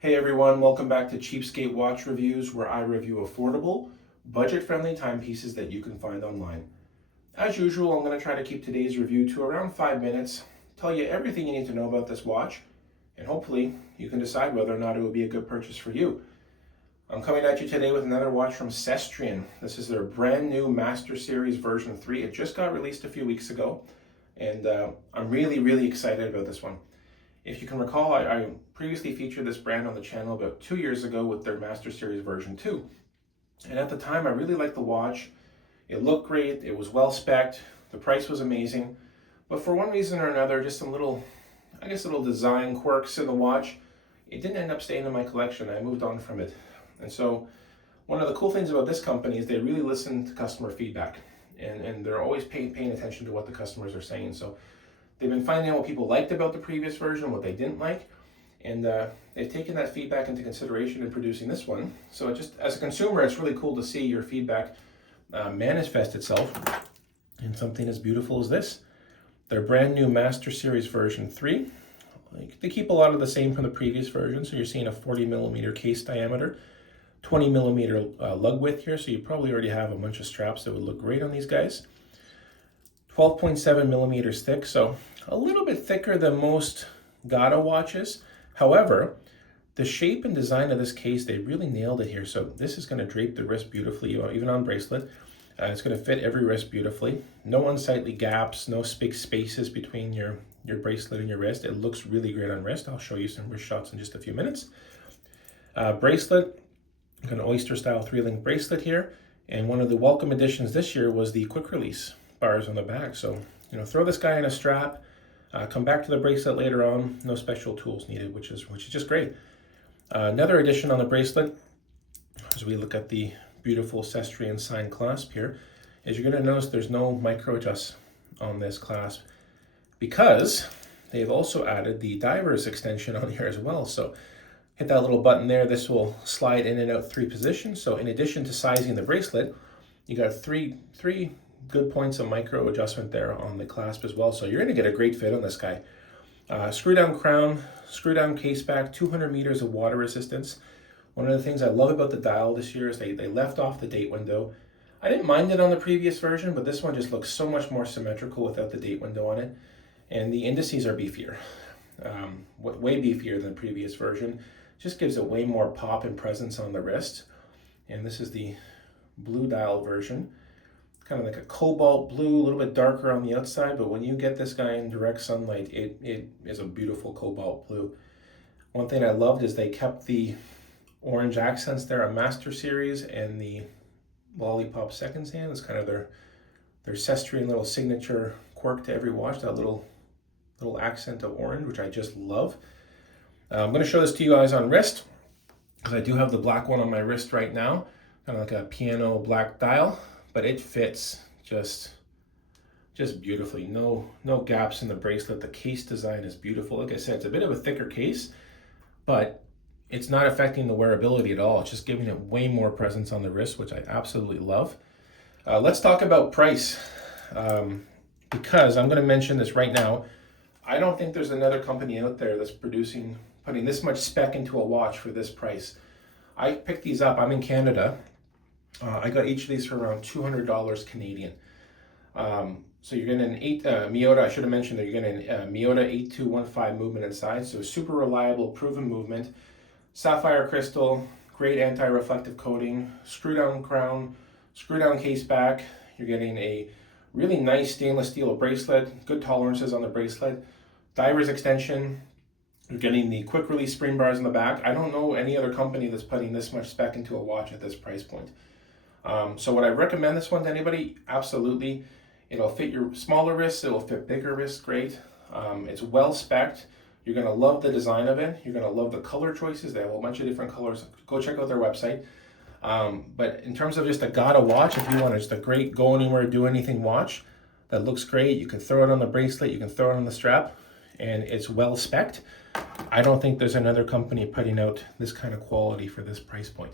Hey everyone, welcome back to Cheapskate Watch Reviews, where I review affordable, budget-friendly timepieces that you can find online. As usual, I'm going to try to keep today's review to around 5 minutes, tell you everything you need to know about this watch, and hopefully you can decide whether or not it would be a good purchase for you. I'm coming at you today with another watch from Cestrian. This is their brand new Master Series version 3. It just got released a few weeks ago, and I'm really excited about this one. If you can recall, I previously featured this brand on the channel about 2 years ago with their Master Series version 2. And at the time, I really liked the watch. It looked great, it was well spec'd, the price was amazing. But for one reason or another, just some little design quirks in the watch, it didn't end up staying in my collection. I moved on from it. And so one of the cool things about this company is they really listen to customer feedback. And they're always paying attention to what the customers are saying. So they've been finding out what people liked about the previous version, what they didn't like, and they've taken that feedback into consideration in producing this one. So just as a consumer, it's really cool to see your feedback manifest itself in something as beautiful as this. Their brand new Master Series version 3. They keep a lot of the same from the previous version, so you're seeing a 40mm case diameter, 20mm lug width here, so you probably already have a bunch of straps that would look great on these guys. 12.7mm thick, so a little bit thicker than most Gata watches. However, the shape and design of this case, they really nailed it here. So this is going to drape the wrist beautifully, even on bracelet. It's going to fit every wrist beautifully. No unsightly gaps, no big spaces between your bracelet and your wrist. It looks really great on wrist. I'll show you some wrist shots in just a few minutes. Bracelet, an oyster style 3-link bracelet here. And one of the welcome additions this year was the quick release bars on the back. So, throw this guy in a strap, come back to the bracelet later on, no special tools needed, which is just great. Another addition on the bracelet, as we look at the beautiful Cestrian sign clasp here, is you're going to notice there's no micro adjust on this clasp because they've also added the diver's extension on here as well. So hit that little button there, this will slide in and out 3 positions. So in addition to sizing the bracelet, you got three good points of micro adjustment there on the clasp as well. So you're going to get a great fit on this guy. Screw down crown, screw down case back, 200 meters of water resistance. One of the things I love about the dial this year is they left off the date window. I didn't mind it on the previous version, but this one just looks so much more symmetrical without the date window on it. And the indices are beefier, way beefier than the previous version. Just gives it way more pop and presence on the wrist. And this is the blue dial version. Kind of like a cobalt blue, a little bit darker on the outside, but when you get this guy in direct sunlight, it is a beautiful cobalt blue. One thing I loved is they kept the orange accents there on Master Series, and the Lollipop Seconds hand is kind of their Cestrian little signature quirk to every watch, that little accent of orange, which I just love. I'm going to show this to you guys on wrist, because I do have the black one on my wrist right now, kind of like a piano black dial. But it fits just beautifully. No gaps in the bracelet. The case design is beautiful. Like I said, it's a bit of a thicker case, but it's not affecting the wearability at all. It's just giving it way more presence on the wrist, which I absolutely love. Let's talk about price, because I'm going to mention this right now. I don't think there's another company out there that's putting this much spec into a watch for this price. I picked these up. I'm in Canada. I got each of these for around $200 Canadian. So you're getting an Miyota, I should have mentioned that you're getting a Miyota 8215 movement inside. So super reliable, proven movement. Sapphire crystal, great anti-reflective coating, screw down crown, screw down case back. You're getting a really nice stainless steel bracelet, good tolerances on the bracelet. Diver's extension. You're getting the quick release spring bars in the back. I don't know any other company that's putting this much spec into a watch at this price point. So would I recommend this one to anybody? Absolutely. It'll fit your smaller wrists, it'll fit bigger wrists, great. It's well spec'd. You're gonna love the design of it. You're gonna love the color choices. They have a bunch of different colors. Go check out their website. But in terms of just a Gata watch, if you want just a great go anywhere, do anything watch that looks great, you can throw it on the bracelet, you can throw it on the strap, and it's well spec'd. I don't think there's another company putting out this kind of quality for this price point.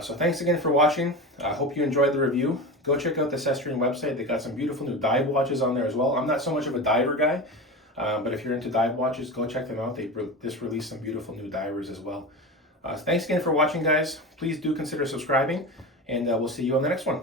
So thanks again for watching. I hope you enjoyed the review. Go check out the Cestrian website. They got some beautiful new dive watches on there as well. I'm not so much of a diver guy. But if you're into dive watches, go check them out. They just released some beautiful new divers as well. Thanks again for watching, guys. Please do consider subscribing, and we'll see you on the next one.